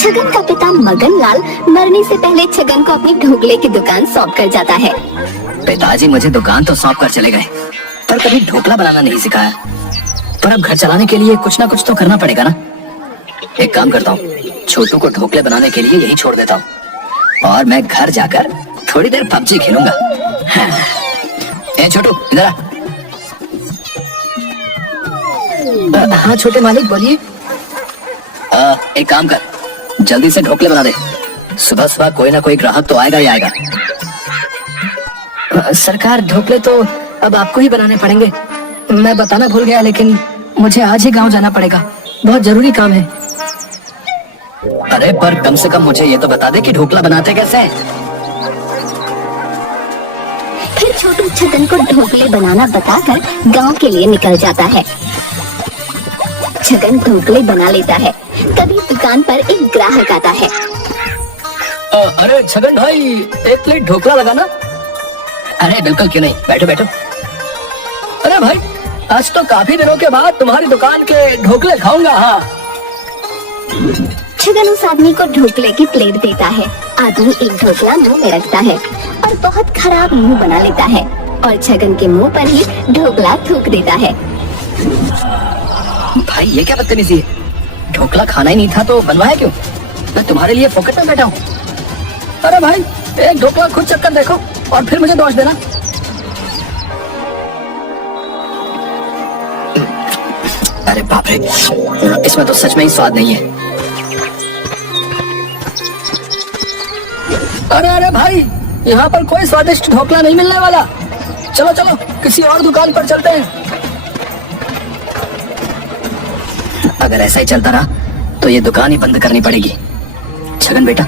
छगन का पिता मगन लाल मरने से पहले छगन को अपनी ढोकले की दुकान सौंप कर जाता है। पिताजी मुझे दुकान तो सौंप कर चले गए, पर कभी ढोकला बनाना नहीं सिखाया। पर अब घर चलाने के लिए कुछ ना कुछ तो करना पड़ेगा ना। एक काम करता हूँ, छोटू को ढोकले बनाने के लिए यही छोड़ देता हूँ और मैं घर जाकर थोड़ी देर पबजी खेलूंगा। ए छोटू इधर आ। हाँ छोटे मालिक बोलिए। एक काम कर, जल्दी से ढोकले बना दे। सुबह सुबह कोई ना कोई ग्राहक तो आएगा ही आएगा। सरकार ढोकले तो अब आपको ही बनाने पड़ेंगे। मैं बताना भूल गया, लेकिन मुझे आज ही गांव जाना पड़ेगा, बहुत जरूरी काम है। अरे पर कम से कम मुझे ये तो बता दे कि ढोकला बनाते कैसे हैं। फिर छोटू छगन को ढोकले बनाना बताकर गांव के लिए निकल जाता है। छगन ढोकले बना लेता है। तभी दुकान पर एक ग्राहक आता है। अरे छगन भाई, एक प्लेट ढोकला लगाना। अरे बिल्कुल, क्यों नहीं, बैठो बैठो। अरे भाई, आज तो काफी दिनों के बाद तुम्हारी दुकान के ढोकले खाऊंगा। हाँ। छगन उस आदमी को ढोकले की प्लेट देता है। आदमी एक ढोकला मुंह में रखता है और बहुत खराब मुंह बना लेता है और छगन के मुंह पर ही ढोकला थूक देता है। भाई ये क्या बदतमीजी है, ढोकला खाना ही नहीं था तो बनवाया क्यों? मैं तुम्हारे लिए फोकट में बैठा हूँ। अरे भाई, एक ढोकला खुद चक्कर देखो और फिर मुझे दोष देना। अरे बाप रे, इसमें तो सच में ही स्वाद नहीं है। अरे अरे भाई, यहाँ पर कोई स्वादिष्ट ढोकला नहीं मिलने वाला। चलो चलो किसी और दुकान पर चलते हैं। अगर ऐसा ही चलता रहा तो ये दुकान ही बंद करनी पड़ेगी। छगन बेटा,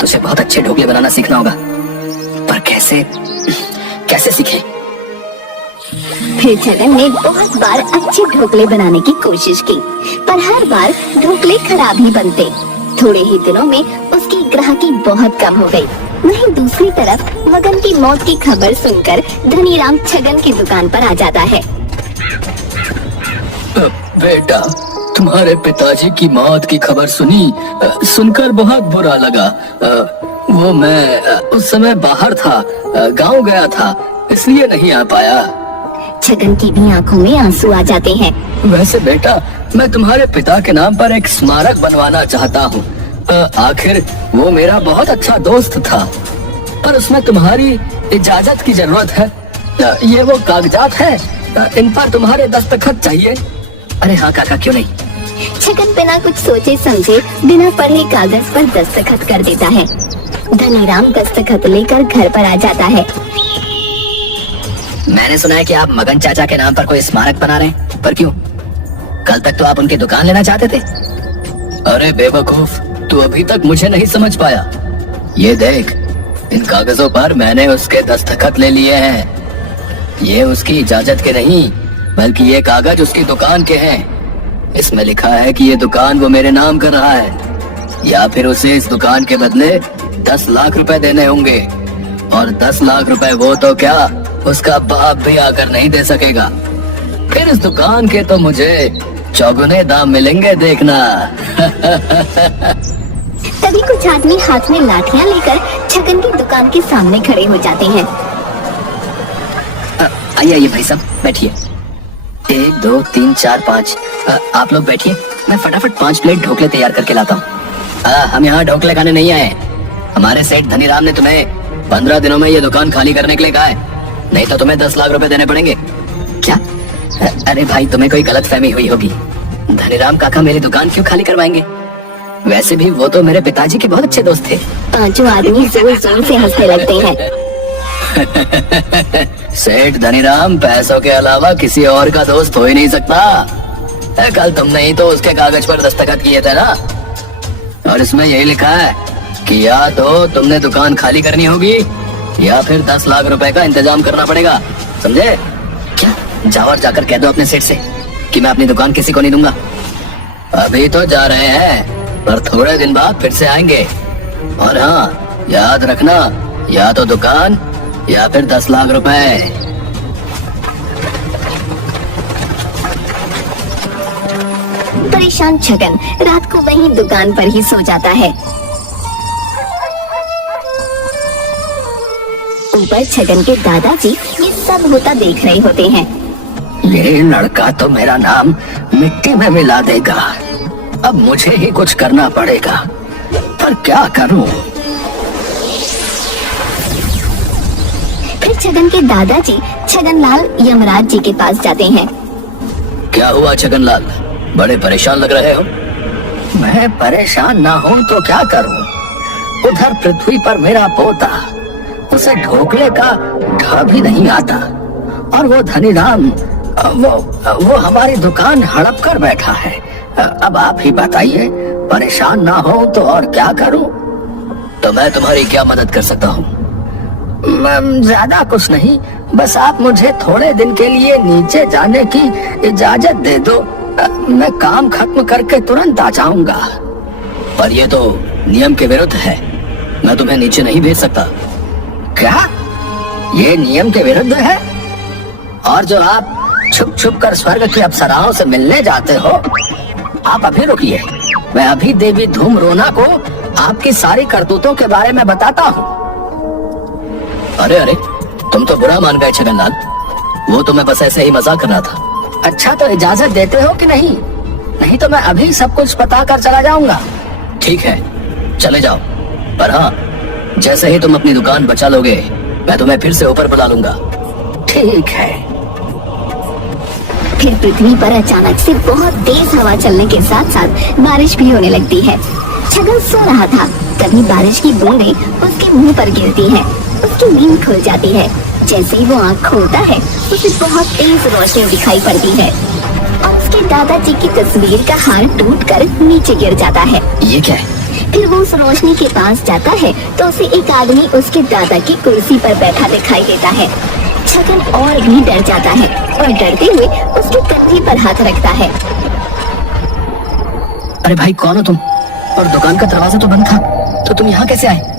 तुझे बहुत अच्छे ढोकले बनाना सीखना होगा, पर कैसे कैसे सीखे? फिर छगन ने बहुत बार अच्छे ढोकले बनाने की कोशिश की, पर हर बार ढोकले खराब ही बनते। थोड़े ही दिनों में उसकी ग्राहकी बहुत कम हो गई। वहीं दूसरी तरफ मगन की मौत की खबर सुनकर धनीराम छगन की दुकान पर आ जाता है। बेटा, तुम्हारे पिताजी की मौत की खबर सुनी, सुनकर बहुत बुरा लगा। वो मैं उस समय बाहर था, गांव गया था, इसलिए नहीं आ पाया। छगन की भी आंखों में आंसू आ जाते हैं। वैसे बेटा, मैं तुम्हारे पिता के नाम पर एक स्मारक बनवाना चाहता हूँ। आखिर वो मेरा बहुत अच्छा दोस्त था, पर उसमें तुम्हारी इजाजत की जरूरत है। ये वो कागजात है, इन पर तुम्हारे दस्तखत चाहिए। अरे हाँ काका, क्यों नहीं। छगन बिना कुछ सोचे समझे बिना पढ़े कागज पर दस्तखत कर देता है। धनीराम दस्तखत लेकर घर पर आ जाता है। मैंने सुना है कि आप मगन चाचा के नाम पर कोई स्मारक बना रहे हैं, पर क्यों? कल तक तो आप उनकी दुकान लेना चाहते थे। अरे बेवकूफ, तू अभी तक मुझे नहीं समझ पाया। ये देख, इन कागजों पर मैंने उसके दस्तखत ले लिए हैं। ये उसकी इजाजत के नहीं, बल्कि ये कागज उसकी दुकान के हैं। इसमें लिखा है कि ये दुकान वो मेरे नाम कर रहा है, या फिर उसे इस दुकान के बदले 10 लाख रुपए देने होंगे। और 10 लाख रुपए वो तो क्या, उसका बाप भी आकर नहीं दे सकेगा। फिर इस दुकान के तो मुझे चौगुने दाम मिलेंगे, देखना। तभी कुछ आदमी हाथ में लाठियां लेकर छगन की दुकान के सामने खड़े हो जाते हैं। आइए आइए भाई साहब, बैठिए। 1 2 3 4 5, आप लोग बैठिए, मैं फटाफट 5 प्लेट ढोकले तैयार करके लाता हूँ। हम यहाँ ढोकले खाने नहीं आए। हमारे सेठ धनीराम ने तुम्हें 15 दिनों में ये दुकान खाली करने के लिए कहा है, नहीं तो तुम्हें 10 लाख रुपए देने पड़ेंगे। क्या? अरे भाई, तुम्हें कोई गलत फहमी हुई होगी। धनीराम काका मेरी दुकान क्यों खाली करवाएंगे? वैसे भी वो तो मेरे पिताजी के बहुत अच्छे दोस्त थे। पांचों आदमी जोर जोर से हंसने लगते हैं। सेठ धनीराम पैसों के अलावा किसी और का दोस्त हो ही नहीं सकता। कल तुमने ही तो उसके कागज पर दस्तखत किए थे ना, और इसमें यही लिखा है कि या तो तुमने दुकान खाली करनी होगी या फिर 10 लाख रुपए का इंतजाम करना पड़ेगा, समझे? क्या? जाओ और जाकर कह दो अपने सेठ से कि मैं अपनी दुकान किसी को नहीं दूंगा। अभी तो जा रहे हैं, पर थोड़े दिन बाद फिर से आएंगे। और हाँ, याद रखना, या तो दुकान या फिर 10 लाख रुपए। परेशान छगन रात को वहीं दुकान पर ही सो जाता है। ऊपर छगन के दादाजी ये सब होता देख रहे होते हैं। ये लड़का तो मेरा नाम मिट्टी में मिला देगा। अब मुझे ही कुछ करना पड़ेगा, पर क्या करूं? फिर छगन के दादाजी छगनलाल यमराज जी के पास जाते हैं। क्या हुआ छगनलाल, बड़े परेशान लग रहे हो? मैं परेशान ना हूं तो क्या करूं? उधर पृथ्वी पर मेरा पोता, उसे ढोकले का ढ भी नहीं आता, और वो धनीराम वो हमारी दुकान हड़प कर बैठा है। अब आप ही बताइए, परेशान ना हो तो और क्या करूं? तो मैं तुम्हारी क्या मदद कर सकता हूं? ज्यादा कुछ नहीं, बस आप मुझे थोड़े दिन के लिए नीचे जाने की इजाजत दे दो। मैं काम खत्म करके तुरंत आ जाऊंगा। पर ये तो नियम के विरुद्ध है, मैं तुम्हें नीचे नहीं भेज सकता। क्या ये नियम के विरुद्ध है? और जो आप छुप छुप कर स्वर्ग की अप्सराओं से मिलने जाते हो, आप अभी रुकिए, मैं अभी देवी धूमरोना को आपकी सारी करतूतों के बारे में बताता हूँ। अरे अरे, तुम तो बुरा मान गए छगनलाल, वो तो मैं बस ऐसे ही मजाक कर रहा था। अच्छा तो इजाजत देते हो कि नहीं? नहीं तो मैं अभी सब कुछ पता कर चला जाऊंगा। ठीक है, चले जाओ, पर हाँ, जैसे ही तुम अपनी दुकान बचा लोगे, मैं तुम्हें फिर से ऊपर बुला लूंगा। ठीक है। फिर पृथ्वी पर अचानक से बहुत तेज हवा चलने के साथ साथ बारिश भी होने लगती है। छगन सो रहा था, तभी बारिश की बूंदें उसके मुंह पर गिरती हैं। उसकी नींद खुल जाती है। जैसे ही वो आँख खोलता है, उसे बहुत तेज रोशनी दिखाई पड़ती है और उसके दादाजी की तस्वीर का हार टूटकर नीचे गिर जाता है। ये क्या है? फिर वो उस रोशनी के पास जाता है तो उसे एक आदमी उसके दादा की कुर्सी पर बैठा दिखाई देता है। छगन और भी डर जाता है और डरते हुए उसके कंधे पर हाथ रखता है। अरे भाई, कौन हो तुम? और दुकान का दरवाजा तो बंद था, तो तुम यहाँ कैसे आए?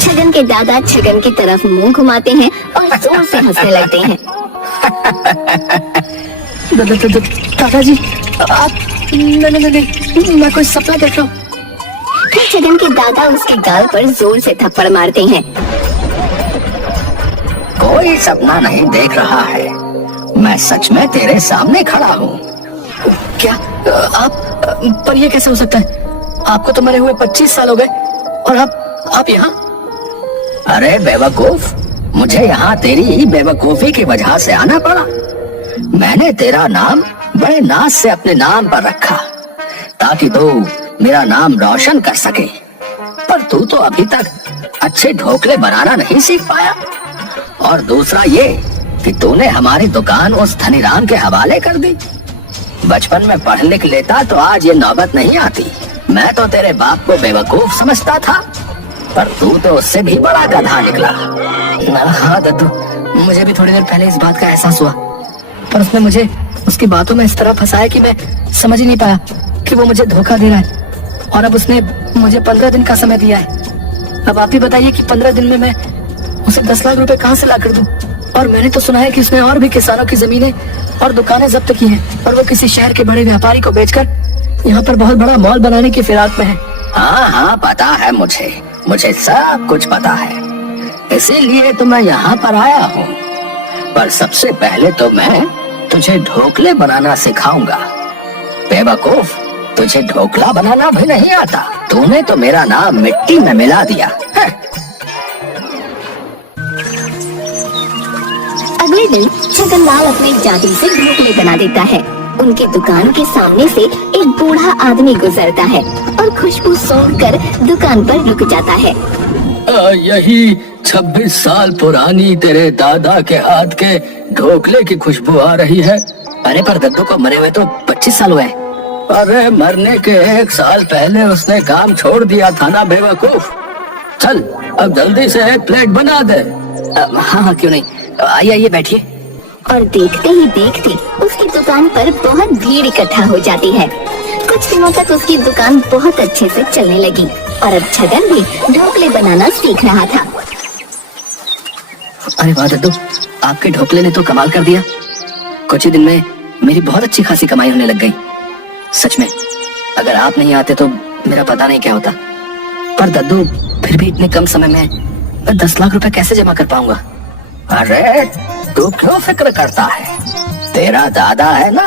छगन के दादा छगन की तरफ मुंह घुमाते हैं और जोर से हंसने लगते हैं। दादाजी, आप नहीं, मैं कोई सपना देख रहा हूँ। फिर छगन के दादा उसके गाल पर जोर से थप्पड़ मारते हैं। कोई सपना नहीं देख रहा है, मैं सच में तेरे सामने खड़ा हूँ। क्या आप? पर ये कैसे हो सकता है? आपको तो मरे हुए 25 साल हो गए और आप यहाँ? अरे बेवकूफ, मुझे यहाँ तेरी बेवकूफी की वजह से आना पड़ा। मैंने तेरा नाम बड़े नाज से अपने नाम पर रखा ताकि तू मेरा नाम रोशन कर सके, पर तू तो अभी तक अच्छे ढोकले बनाना नहीं सीख पाया। और दूसरा ये कि तूने हमारी दुकान उस धनीराम के हवाले कर दी। बचपन में पढ़ लिख लेता तो आज ये नौबत नहीं आती। मैं तो तेरे बाप को बेवकूफ समझता था, पर तू तो उससे भी बड़ा गधा निकला। हाँ दद्दू, मुझे भी थोड़ी देर पहले इस बात का एहसास हुआ, पर उसने मुझे उसकी बातों में इस तरह फंसाया कि मैं समझ ही नहीं पाया कि वो मुझे धोखा दे रहा है। और अब उसने मुझे 15 दिन का समय दिया है। अब आप ही बताइए कि 15 दिन में मैं उसे 10 लाख रुपए कहाँ से ला कर दूं? और मैंने तो सुना है कि उसने और भी किसानों की जमीनें और दुकानें जब्त की हैं, और वो किसी शहर के बड़े व्यापारी को बेचकर यहाँ पर बहुत बड़ा मॉल बनाने की फिराक में है। हाँ हाँ, पता है मुझे सब कुछ पता है, इसीलिए तो मैं यहाँ पर आया हूँ। पर सबसे पहले तो मैं तुझे ढोकले बनाना सिखाऊंगा। बेवकूफ, तुझे ढोकला बनाना भी नहीं आता। तूने तो मेरा नाम मिट्टी में मिला दिया। अगले दिन छगनलाल अपने जादू से ढोकले बना देता है। उनकी दुकान के सामने से एक बूढ़ा आदमी गुजरता है और खुशबू सूंघकर दुकान पर रुक जाता है। यही 26 साल पुरानी तेरे दादा के हाथ के ढोकले की खुशबू आ रही है। अरे पर दद्दू को मरे हुए तो 25 साल हुए। अरे मरने के 1 साल पहले उसने काम छोड़ दिया था ना बेवकूफ। चल अब जल्दी से एक प्लेट बना दे। हाँ क्यों नहीं, आइए बैठिए। और देखते ही देखते उसकी दुकान पर बहुत भीड़ इकट्ठा हो जाती है। कुछ दिनों तक उसकी दुकान बहुत अच्छे से चलने लगी और अब छगन भी ढोकले बनाना सीख रहा था। अरे वाह दद्दू, आपके ढोकले ने तो कमाल कर दिया। कुछ ही दिन में मेरी बहुत अच्छी खासी कमाई होने लग गई। सच में अगर आप नहीं आते तो मेरा पता नहीं क्या होता। पर दद्दू, फिर भी इतने कम समय में मैं 10 लाख रुपए कैसे जमा कर पाऊंगा? अरे तू क्यों फिक्र करता है, तेरा दादा है ना।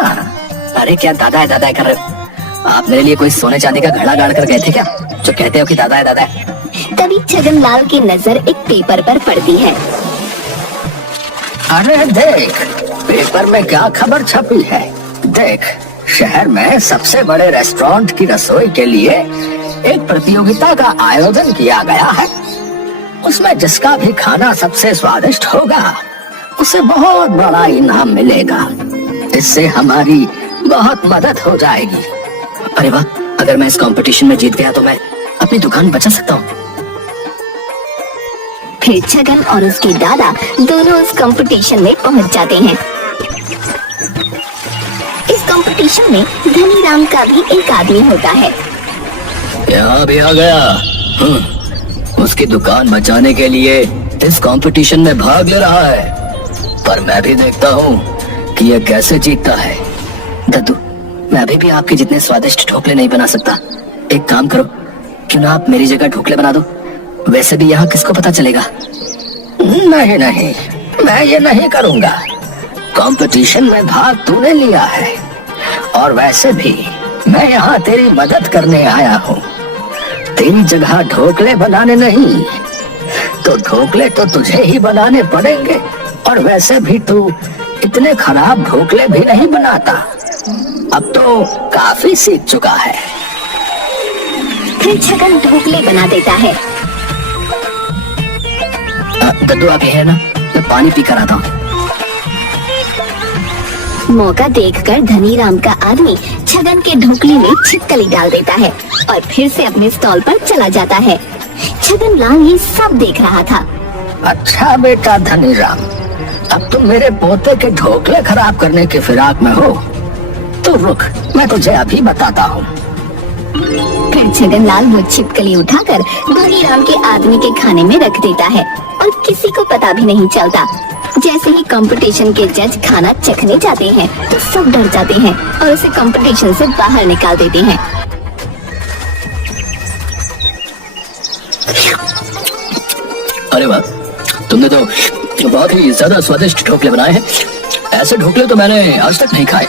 अरे क्या दादा है कर रहे हो? आप मेरे लिए कोई सोने चांदी का घड़ा गाड़ कर गए थे क्या, जो कहते हो कि दादा है? तभी छगनलाल की नजर एक पेपर पर पड़ती है। अरे देख, पेपर में क्या खबर छपी है। देख, शहर में सबसे बड़े रेस्टोरेंट की रसोई के लिए एक प्रतियोगिता का आयोजन किया गया है। उसमें जिसका भी खाना सबसे स्वादिष्ट होगा उसे बहुत बड़ा इनाम मिलेगा। इससे हमारी बहुत मदद हो जाएगी। अरे वाह, अगर मैं इस कंपटीशन में जीत गया तो मैं अपनी दुकान बचा सकता हूँ। फिर छगन और उसके दादा दोनों उस कंपटीशन में पहुंच जाते हैं। इस कंपटीशन में धनीराम का भी एक आदमी होता है। यहाँ भी आ गया। उसकी दुकान बचाने के लिए इस कंपटीशन में भाग ले रहा है। पर मैं भी देखता हूँ कि ये कैसे जीतता है। दद्दू, मैं अभी भी आपके जितने स्वादिष्ट ढोकले नहीं बना सकता। एक काम करो, क्यों ना आप मेरी जगह ढोकले बना दो। वैसे भी यहाँ किसको पता चलेगा। नहीं, मैं ये नहीं करूँगा। कंपटीशन में भाग तूने लिया है, और वैसे भी मैं यहाँ तेरी मदद करने आया हूँ। तेरी जगह ढोकले बनाने नहीं, तो ढोकले तो तुझे ही बनाने पड़ेंगे। और वैसे भी तू इतने खराब ढोकले भी नहीं बनाता। अब तो काफी सीख चुका है। फिर छगन ढोकले बना देता है। दद्दू, आप ये है ना, मैं पानी पी कर आता हूँ। मौका देखकर धनीराम का आदमी छगन के ढोकले में छिपकली डाल देता है और फिर से अपने स्टॉल पर चला जाता है। छगनलाल ये सब देख रहा था। अच्छा बेटा धनीराम, अब तुम मेरे पोते के ढोकले खराब करने के फिराक में हो तो रुक, मैं तुझे अभी बताता हूँ। फिर छगनलाल वो छिपकली उठाकर धनीराम के आदमी के खाने में रख देता है और किसी को पता भी नहीं चलता। जैसे ही कंपटीशन के जज खाना चखने जाते हैं तो सब डर जाते हैं और उसे कंपटीशन से बाहर निकाल देते हैं। अरे वाह, तुमने तो बहुत ही ज्यादा स्वादिष्ट ढोकले बनाए हैं। ऐसे ढोकले तो मैंने आज तक नहीं खाए।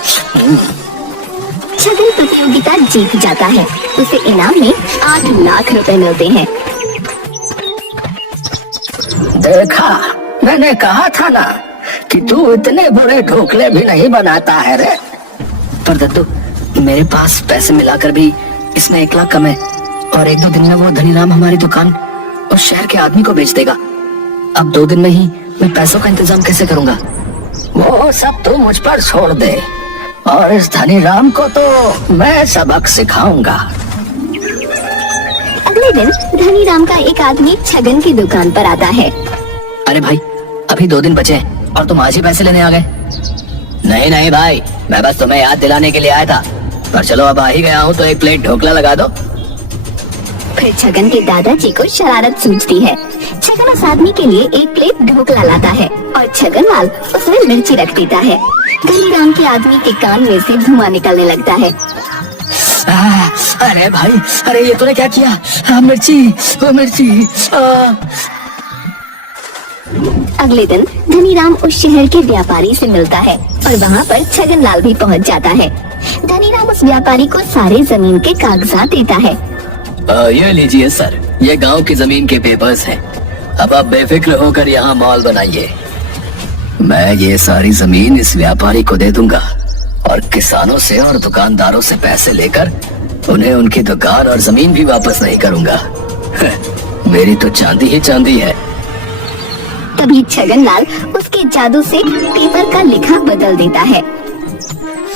छगन प्रतियोगिता जीत जाता है। उसे इनाम में 8 लाख रुपए मिलते हैं। देखा, मैंने कहा था ना कि तू इतने बड़े ढोकले भी नहीं बनाता है रे। पर दद्दू, मेरे पास पैसे मिलाकर भी इसमें 1 लाख कम है, और 1-2 दिन में वो धनीराम हमारी दुकान और शहर के आदमी को बेच देगा। अब 2 दिन में ही मैं पैसों का इंतजाम कैसे करूंगा? वो सब तू मुझ पर छोड़ दे, और इस धनीराम को तो मैं सबक सिखाऊंगा। अगले दिन धनीराम का एक आदमी छगन की दुकान पर आता है। अरे भाई, अभी 2 दिन बचे और तुम आज ही पैसे लेने आ गए? नहीं भाई, मैं बस तुम्हें याद दिलाने के लिए आया था। पर चलो, अब आ ही गया हूँ तो 1 प्लेट ढोकला लगा दो। फिर छगन के दादाजी को शरारत सूझती है। छगन उस आदमी के लिए 1 प्लेट ढोकला लाता है और छगनलाल उसमें मिर्ची रख देता है। धनीराम के आदमी के कान में से धुआं निकलने लगता है। अरे भाई, अरे ये तूने क्या किया? मिर्ची। अगले दिन धनीराम उस शहर के व्यापारी से मिलता है और वहाँ पर छगनलाल भी पहुँच जाता है। धनीराम उस व्यापारी को सारे जमीन के कागजात देता है। ये लीजिए सर, ये गांव की जमीन के पेपर्स हैं। अब आप बेफिक्र होकर यहाँ मॉल बनाइए। मैं ये सारी जमीन इस व्यापारी को दे दूंगा और किसानों से और दुकानदारों से पैसे लेकर उन्हें उनकी दुकान और जमीन भी वापस नहीं करूंगा। मेरी तो चांदी ही चांदी है। तभी छगनलाल उसके जादू से पेपर का लिखा बदल देता है।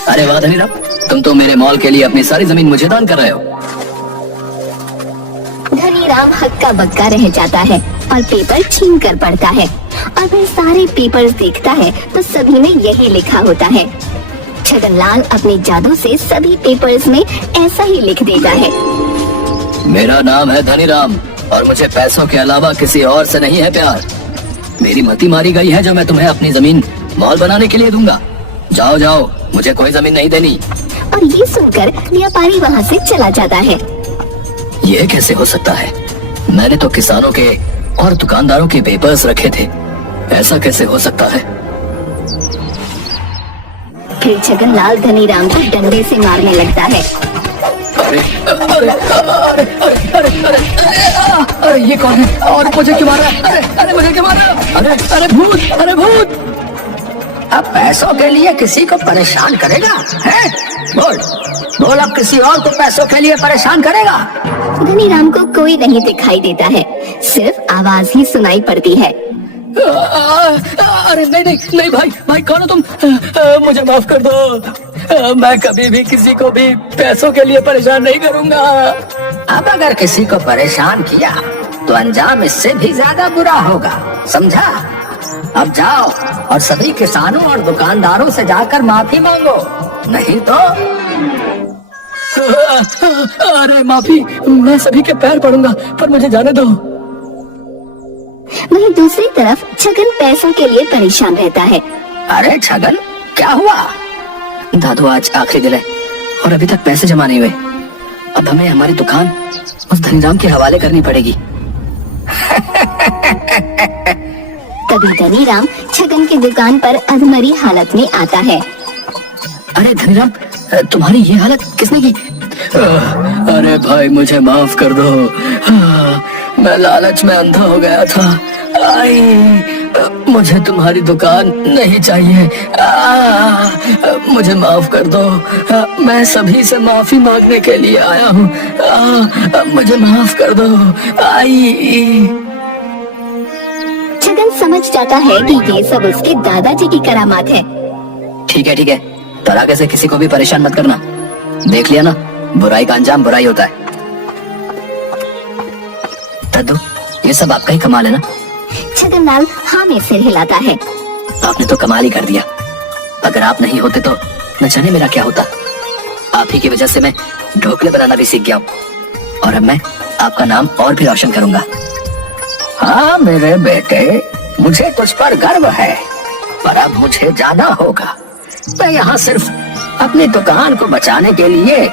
अरे वाह धनीराम, तुम तो मेरे मॉल के लिए अपनी सारी जमीन मुझे दान कर रहे हो। धनीराम हक्का बक्का रह जाता है और पेपर छीन कर पढ़ता है और फिर सारे पेपर्स देखता है तो सभी में यही लिखा होता है। छगनलाल अपने जादू से सभी पेपर्स में ऐसा ही लिख देता है। मेरा नाम है धनीराम और मुझे पैसों के अलावा किसी और से नहीं है प्यार। मेरी मती मारी गई है जो मैं तुम्हें अपनी जमीन मॉल बनाने के लिए दूंगा। जाओ जाओ, मुझे कोई जमीन नहीं देनी। और ये सुनकर व्यापारी वहाँ से चला जाता है। ये कैसे हो सकता है? मैंने तो किसानों के और दुकानदारों के पेपर्स रखे थे, ऐसा कैसे हो सकता है? फिर छगन लाल धनीराम को डंडे से मारने लगता है। अरे अरे अरे अरे अरे अरे ये कौन है और मुझे क्यों मार रहा है? अरे मुझे क्यों मार रहा है? अरे अरे भूत, अरे भूत! अब पैसों के लिए किसी को परेशान करेगा है? बोल बोल, अब किसी और को पैसों के लिए परेशान करेगा? धनीराम को कोई नहीं दिखाई देता है, सिर्फ आवाज ही सुनाई पड़ती है। अरे नहीं नहीं नहीं भाई, भाई कौन हो तुम? मुझे माफ कर दो, मैं कभी भी किसी को भी पैसों के लिए परेशान नहीं करूंगा। अब अगर किसी को परेशान किया तो अंजाम इससे भी ज्यादा बुरा होगा, समझा? अब जाओ और सभी किसानों और दुकानदारों से जाकर माफी मांगो, नहीं तो। अरे माफी, मैं सभी के पैर पड़ूंगा, पर मुझे जाने दो। वहीं दूसरी तरफ छगन पैसों के लिए परेशान रहता है। अरे छगन, क्या हुआ? दादू आज आखिरी दिन है और अभी तक पैसे जमा नहीं हुए। अब हमें हमारी दुकान उस धनीराम के हवाले करनी पड़ेगी। तभी धनीराम छगन की दुकान पर अधमरी हालत में आता है। अरे धनीराम, तुम्हारी ये हालत किसने की? अरे भाई मुझे माफ कर दो, मैं लालच में अंधा हो गया था। आई, मुझे तुम्हारी दुकान नहीं चाहिए, मुझे माफ कर दो, मैं सभी से माफी मांगने के लिए आया हूँ, मुझे माफ कर दो। आई। छगन समझ जाता है कि ये सब उसके दादाजी की करामात है। ठीक है, पर आगे से किसी को भी परेशान मत करना, देख लिया ना, बुराई का अंजाम बुराई होता है। दादू, ये सब आपका ही कमाल है ना? छगनलाल हाँ में सिर हिलाता है। आपने तो कमाल ही कर दिया, अगर आप नहीं होते तो न जाने मेरा क्या होता। आप ही की वजह से मैं ढोकले बनाना भी सीख गया हूँ, और अब मैं आपका नाम और भी रोशन करूंगा। हाँ मेरे बेटे, मुझे तुझ पर गर्व है, पर अब मुझे जाना होगा। मैं यहाँ सिर्फ अपनी दुकान को बचाने के लिए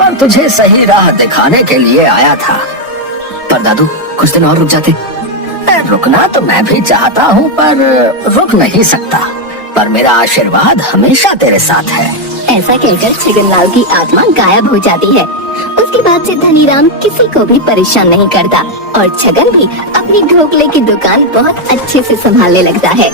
और तुझे सही राह दिखाने के लिए आया था। पर दादू, कुछ दिन और रुक जाते। रुकना तो मैं भी चाहता हूँ, पर रुक नहीं सकता, पर मेरा आशीर्वाद हमेशा तेरे साथ है। ऐसा कहकर छगनलाल की आत्मा गायब हो जाती है। उसके बाद से धनीराम किसी को भी परेशान नहीं करता और छगन भी अपनी ढोकले की दुकान बहुत अच्छे से संभालने लगता है।